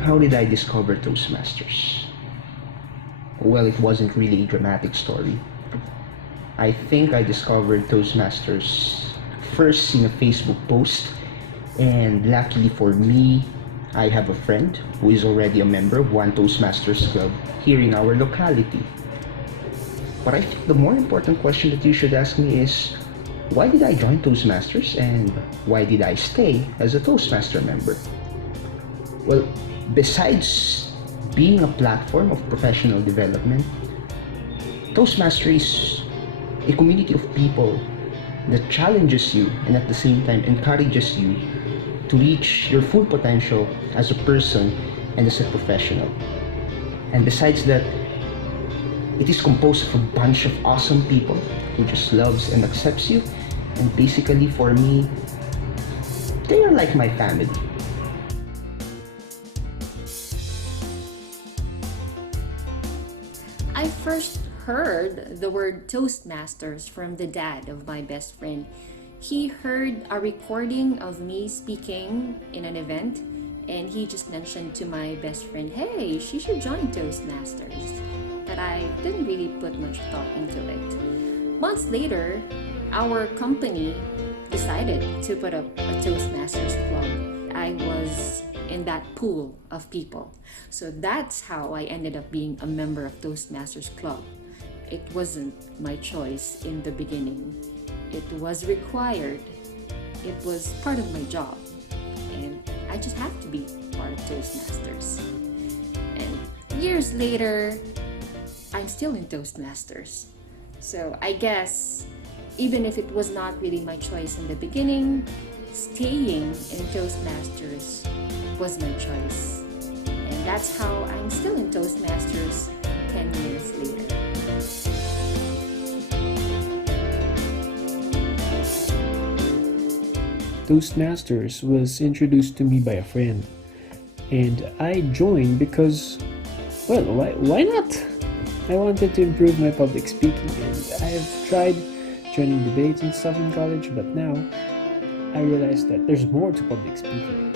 How did I discover Toastmasters? Well, it wasn't really a dramatic story. I think I discovered Toastmasters first in a Facebook post, and luckily for me, I have a friend who is already a member of one Toastmasters Club here in our locality. But I think the more important question that you should ask me is, why did I join Toastmasters and why did I stay as a Toastmaster member? Well, besides being a platform of professional development, Toastmaster is a community of people that challenges you and at the same time encourages you to reach your full potential as a person and as a professional. And besides that, it is composed of a bunch of awesome people who just loves and accepts you, and basically for me, they are like my family. I first heard the word Toastmasters from the dad of my best friend. He heard a recording of me speaking in an event, and he just mentioned to my best friend, "Hey, she should join Toastmasters." But I didn't really put much thought into it. Months later, our company decided to put up a Toastmasters Club. I was in that pool of people. So that's how I ended up being a member of Toastmasters Club. It wasn't my choice in the beginning. It was required. It was part of my job. And I just have to be part of Toastmasters. And years later, I'm still in Toastmasters. So I guess even if it was not really my choice in the beginning, staying in Toastmasters was my choice. And that's how I'm still in Toastmasters 10 years later. Toastmasters was introduced to me by a friend, and I joined because, well, why not? I wanted to improve my public speaking, and I have tried joining debates and stuff in college, but now I realized that there's more to public speaking.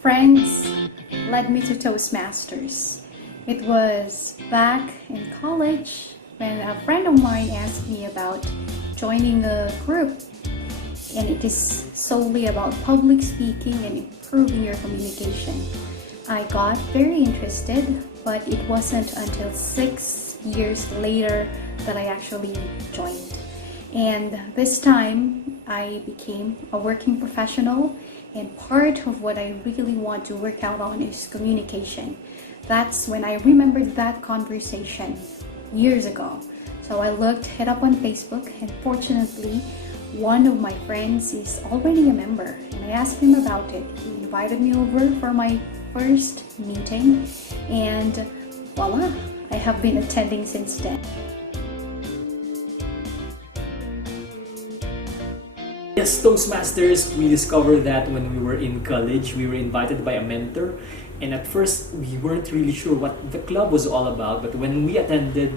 Friends led me to Toastmasters. It was back in college when a friend of mine asked me about joining a group, and it is solely about public speaking and improving your communication. I got very interested, but it wasn't until 6 years later that I actually joined. And this time I became a working professional, and part of what I really want to work out on is communication. That's when I remembered that conversation years ago. So I looked it up on Facebook, and fortunately, one of my friends is already a member, and I asked him about it. He invited me over for my first meeting, and voila, I have been attending since then. Yes, Toastmasters, we discovered that when we were in college. We were invited by a mentor, and at first we weren't really sure what the club was all about, but when we attended,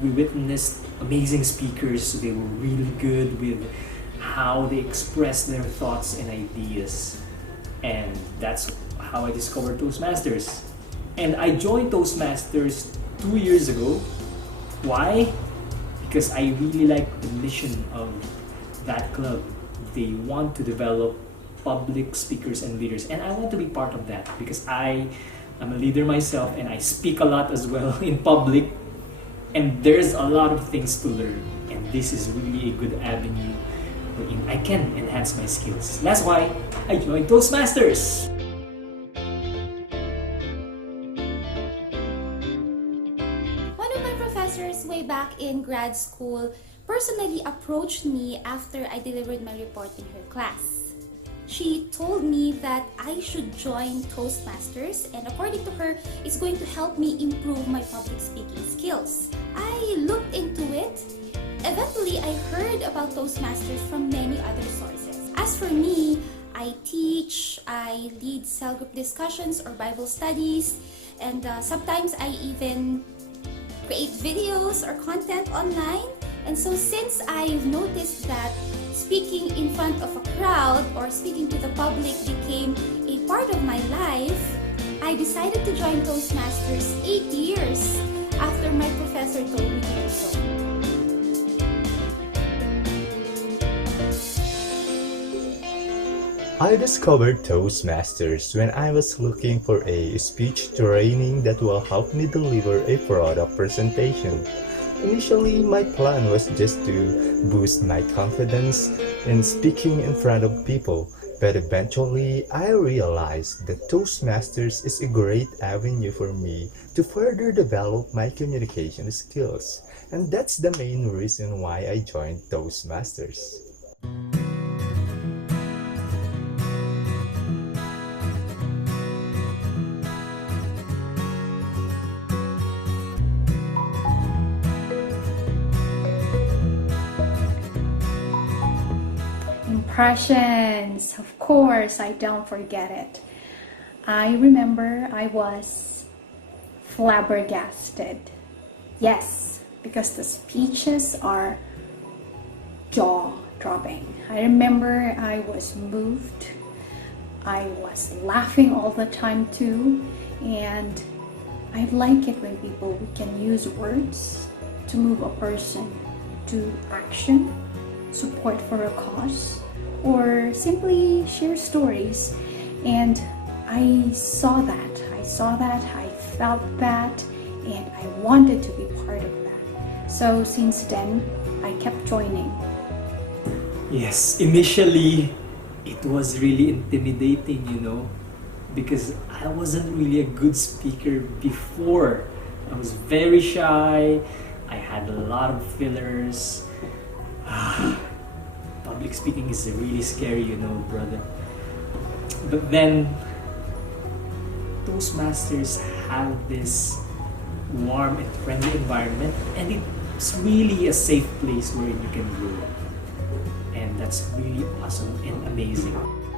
we witnessed amazing speakers. They were really good with how they express their thoughts and ideas, and that's how I discovered Toastmasters. And I joined Toastmasters 2 years ago. Why? Because I really like the mission of that club. They want to develop public speakers and leaders, and I want to be part of that because I'm a leader myself, and I speak a lot as well in public, and there's a lot of things to learn, and this is really a good avenue wherein I can enhance my skills. That's why I joined Toastmasters. One of my professors way back in grad school personally approached me after I delivered my report in her class. She told me that I should join Toastmasters, and according to her, it's going to help me improve my public speaking skills. I looked into it. Eventually, I heard about Toastmasters from many other sources. As for me, I teach, I lead cell group discussions or Bible studies, and sometimes I even create videos or content online. And so since I've noticed that speaking in front of a crowd or speaking to the public became a part of my life, I decided to join Toastmasters 8 years after my professor told me to do so. I discovered Toastmasters when I was looking for a speech training that will help me deliver a product presentation. Initially, my plan was just to boost my confidence in speaking in front of people, but eventually I realized that Toastmasters is a great avenue for me to further develop my communication skills, and that's the main reason why I joined Toastmasters. Impressions, of course, I don't forget it. I remember I was flabbergasted. Yes, because the speeches are jaw-dropping. I remember I was moved. I was laughing all the time too, and I like it when people can use words to move a person to action, support for a cause, or simply share stories. And I saw that, I felt that, and I wanted to be part of that. So since then, I kept joining. Yes, initially it was really intimidating, you know, because I wasn't really a good speaker before. I was very shy, I had a lot of fillers. Public speaking is really scary, you know, brother. But then Toastmasters have this warm and friendly environment, and it's really a safe place where you can grow up. And that's really awesome and amazing.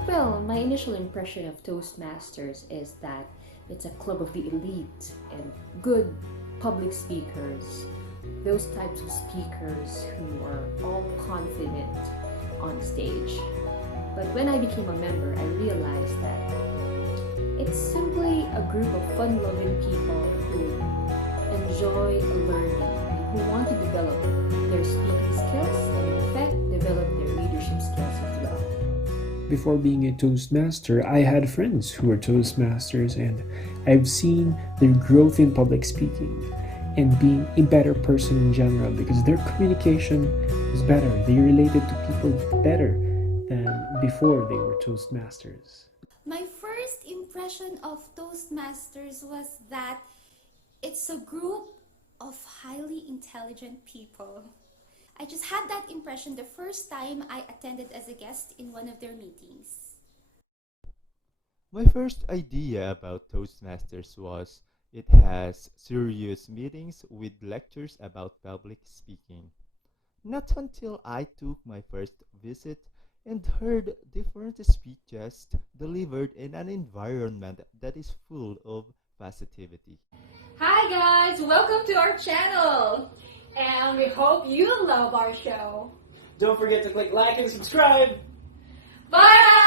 Well, my initial impression of Toastmasters is that it's a club of the elite and good public speakers. Those types of speakers who are all confident on stage. But when I became a member, I realized that it's simply a group of fun-loving people who enjoy learning and who want to develop their speaking skills and in effect develop their leadership skills as well. Before being a Toastmaster, I had friends who were Toastmasters, and I've seen their growth in public speaking and being a better person in general because their communication is better. They related to people better than before they were Toastmasters. My first impression of Toastmasters was that it's a group of highly intelligent people. I just had that impression the first time I attended as a guest in one of their meetings. My first idea about Toastmasters was it has serious meetings with lectures about public speaking. Not until I took my first visit and heard different speeches delivered in an environment that is full of positivity. Hi guys, welcome to our channel, and we hope you love our show. Don't forget to click like and subscribe. Bye!